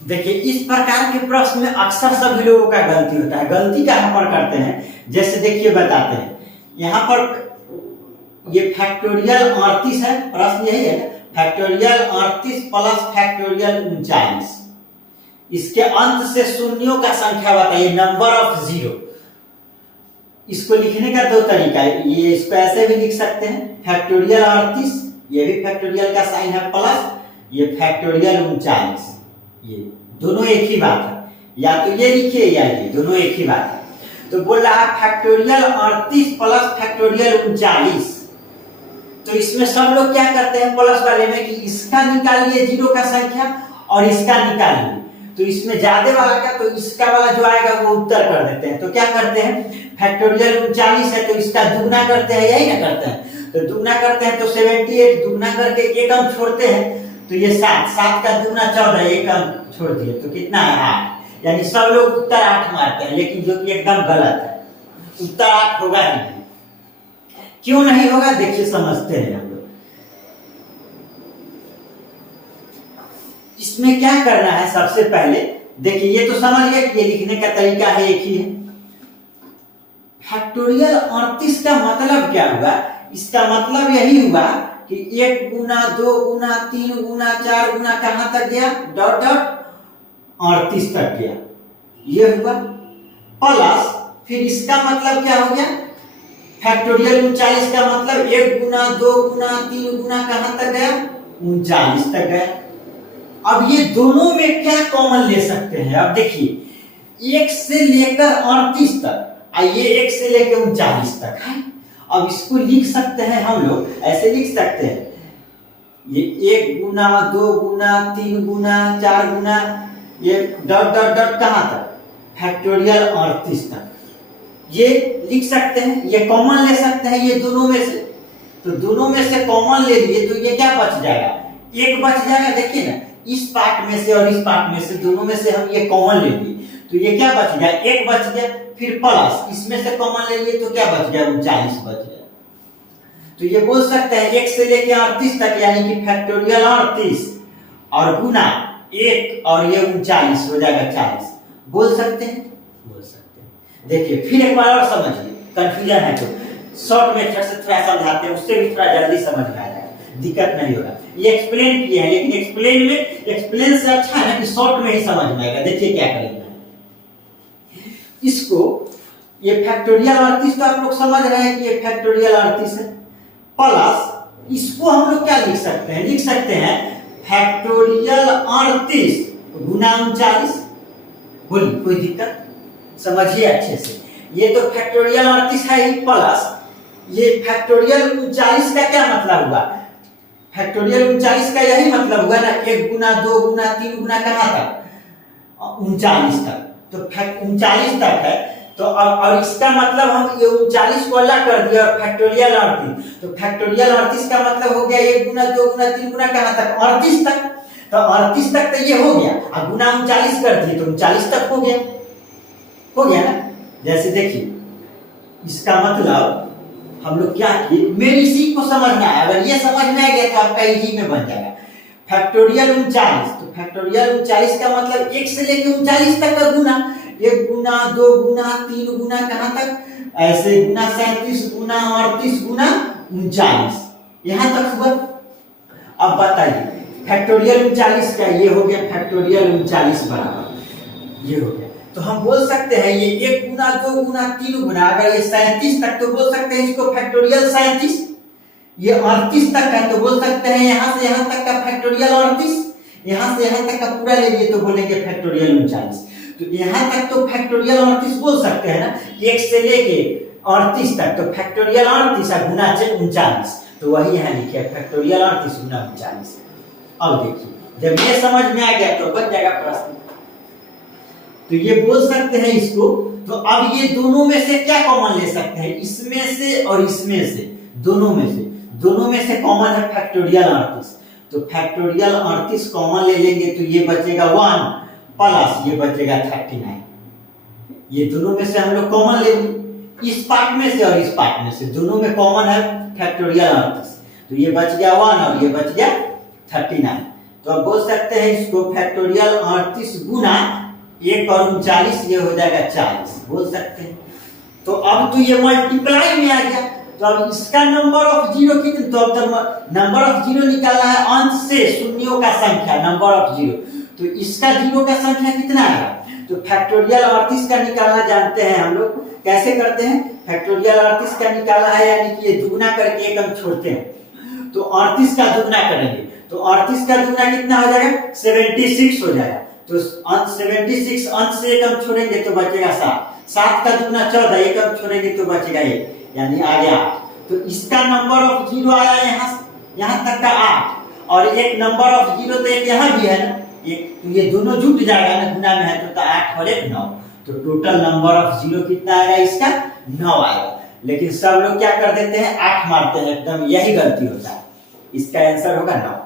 देखिए इस प्रकार के प्रश्न में अक्सर सभी लोगों का गलती होता है। गलती कहाँ पर करते हैं, जैसे देखिए बताते हैं। यहाँ पर ये फैक्टोरियल 38 है, प्रश्न यही है, फैक्टोरियल 38 प्लस फैक्टोरियल 39, इसके अंत से शून्यों का संख्या बताइए, नंबर ऑफ जीरो। इसको लिखने का दो तरीका है, ये इसको ऐसे भी लिख सकते हैं फैक्टोरियल 38, ये भी फैक्टोरियल का साइन है, प्लस ये फैक्टोरियल 39, ये दोनों एक ही बात है, या तो ये लिखिए या ये, दोनों एक ही बात है। तो बोल रहा है फैक्टोरियल 38 प्लस फैक्टोरियल 39, तो इसमें सब लोग क्या करते हैं प्लस वाले में कि इसका निकालिए जीरो का संख्या और इसका निकालिए, तो इसमें ज्यादा वाला का तो इसका वाला जो आएगा वो उत्तर कर देते हैं। तो क्या करते हैं, फैक्टोरियल 39 है तो इसका दुगना करते हैं, यही ना करते हैं, तो दुगना करते हैं तो 78, दुगना करके एक अंक छोड़ते हैं तो ये 7, 7 का दुगना 14, एक अंक छोड़ दिए तो कितना है 8, यानी सब लोग उत्तर 8 मारते हैं, लेकिन जो कि एकदम गलत है, उत्तर 8 होगा ही नहीं। क्यों नहीं होगा देखिए समझते हैं हम लोग। इसमें क्या करना है, सबसे पहले देखिए ये तो समझ गए कि ये लिखने का तरीका है एक ही है। फैक्टोरियल 38 का मतलब क्या हुआ, इसका मतलब यही हुआ कि 1 गुना 2 गुना 3 गुना 4 गुना कहां तक गया, डॉट डॉट 38 तक गया, ये हुआ। प्लस फिर इसका मतलब क्या हो गया, फैक्टोरियल 39 का मतलब 1 गुना 2 गुना 3 गुना कहां तक गया, 39 तक गया। अब ये दोनों में क्या कॉमन ले सकते हैं, अब देखिए 1 से लेकर 38 तक, ये 1 से लेकर 39 तक है। अब इसको लिख सकते हैं हम लोग, ऐसे लिख सकते हैं, ये 1 गुना 2 गुना 3 गुना 4 गुना, ये डॉट डॉट डॉट कहां तक, फैक्टोरियल 38 तक, ये लिख सकते हैं। ये कॉमन ले सकते हैं ये दोनों में से, तो दोनों में से कॉमन ले लिए तो ये क्या बच जाएगा, एक बच जाएगा। देखिए ना, इस पार्ट में से और इस पार्ट में से, दोनों में से हम ये कॉमन ले लिए तो ये क्या बच गया, एक बच गया। फिर प्लस इसमें से कॉमन ले लिए तो क्या बच गया, 39 बच गया। तो ये बोल सकते हैं 1 से लेकर 38 तक, यानी कि फैक्टोरियल 38 और गुना 1 और ये 39 हो जाएगा 40, बोल सकते हैं, बोल सकते हैं। देखिए फिर एक बार और समझिए, कंफ्यूजन है तो शॉर्ट मेथड से थोड़ा समझाते हैं, उससे भी थोड़ा जल्दी समझ में आ जाएगा, दिक्कत नहीं होगा। ये एक्सप्लेन किए हैं, लेकिन एक्सप्लेन से अच्छा है ना कि शॉर्ट में ही समझ में आएगा। देखिए क्या करेंगे, इसको ये फैक्टोरियल 38 तो आप लोग समझ रहे हैं कि ये फैक्टोरियल 38 है, प्लस इसको हम लोग क्या लिख सकते हैं, लिख सकते हैं फैक्टोरियल 38 गुना 39। बोलिए कोई दिक्कत, समझिए अच्छे से। ये तो फैक्टोरियल 38 है ही, प्लस ये फैक्टोरियल 39 का क्या मतलब हुआ, फैक्टोरियल 39 का यही मतलब हुआ ना, 1 गुना 2 गुना 3 गुना कहां तक, 39 तक, तो 39 तक है। तो अब और इसका मतलब हम ये 39 को अलग कर दिया और फैक्टोरियल 38, तो फैक्टोरियल 38 का मतलब हो गया 1 गुना 2 गुना 3 गुना कहां तक, 38 तक। तो 38 तक तो ये हो गया, अब गुना 39 कर दिए तो 39 तक हो गया ना। जैसे देखिए इसका मतलब हम लोग क्या किए, मेरी इसी को समझना है, अगर ये समझ में आ गया तो आपका इजी में बन जाएगा। फैक्टोरियल 39, तो फैक्टोरियल 39 का मतलब 1 से लेकर 39 तक का गुना, 1 गुना 2 गुना 3 गुना कहां तक, ऐसे गुना 37 गुना 38 गुना 39, यहां तक हुआ। अब बताइए फैक्टोरियल 39 का ये हो गया फैक्टोरियल 39 बराबर ये हो गया, तो हम बोल सकते हैं ये 1 गुना 2 गुना 3 गुना, अगर ये 37 तक तो बोल सकते हैं इसको फैक्टोरियल 37, ये 38 तक है तो बोल सकते हैं यहां से यहां तक का फैक्टोरियल 38, यहां से यहां तक का पूरा ले लिए तो बोलेंगे फैक्टोरियल 39। तो यहां तक तो फैक्टोरियल 38 बोल सकते हैं ना, 1 से लेके 38 तक, तो फैक्टोरियल 38 गुना 39, तो वही यहां लिखे फैक्टोरियल 38 गुना 39। अब देखिए जब ये समझ में आ गया तो बन जाएगा प्रश्न, तो ये बोल सकते हैं इसको। तो अब ये दोनों में से क्या कॉमन ले सकते हैं, इसमें से और इसमें से, दोनों में से कॉमन है फैक्टोरियल 38, तो फैक्टोरियल 38 कॉमन ले लेंगे तो ये बचेगा 1 प्लस ये बचेगा 39, ये दोनों में से हम लोग कॉमन ले लेंगे, इस पार्ट में से और इस पार्ट में से, दोनों में कॉमन है फैक्टोरियल 38, तो ये बच गया 1 और ये बच गया 39। तो अब बोल सकते हैं इसको फैक्टोरियल 38 गुना 1 और 39, ये हो जाएगा 40, बोल सकते हैं। तो अब तो ये मल्टीप्लाई में आ गया, तो अब इसका नंबर ऑफ जीरो कितने, तो अब नंबर ऑफ जीरो निकालना है अंश से शून्यों का संख्या, नंबर ऑफ जीरो। तो इसका जीरो का संख्या कितना आएगा, तो फैक्टोरियल 38 का निकालना जानते हैं हम लोग, कैसे करते हैं, फैक्टोरियल 38 का निकालना है यानी कि ये दुगना करके एक अंक छोड़ते हैं, तो 38 का दुगना करेंगे, तो 38 का दुगना कितना हो जाएगा, 76 हो जाएगा। तो अंश 76, अंश से एक अंक छोड़ेंगे तो बचेगा 7, 7 का दुगना 14, एक अंक छोड़ेंगे तो बचेगा 1, यानी आ गया 8। तो इसका नंबर ऑफ जीरो आया यहाँ तक का 8, और एक नंबर ऑफ जीरो तो एक यहाँ भी है ना, एक, तो ये दोनों जुट जाएगा ना, गुना में है तो 8 और 1 9, तो टोटल नंबर ऑफ जीरो कितना आएगा इसका, 9 आएगा। लेकिन सब लोग क्या कर देते हैं, 8 मारते हैं, एकदम यही गलती होता है, इसका आंसर होगा 9।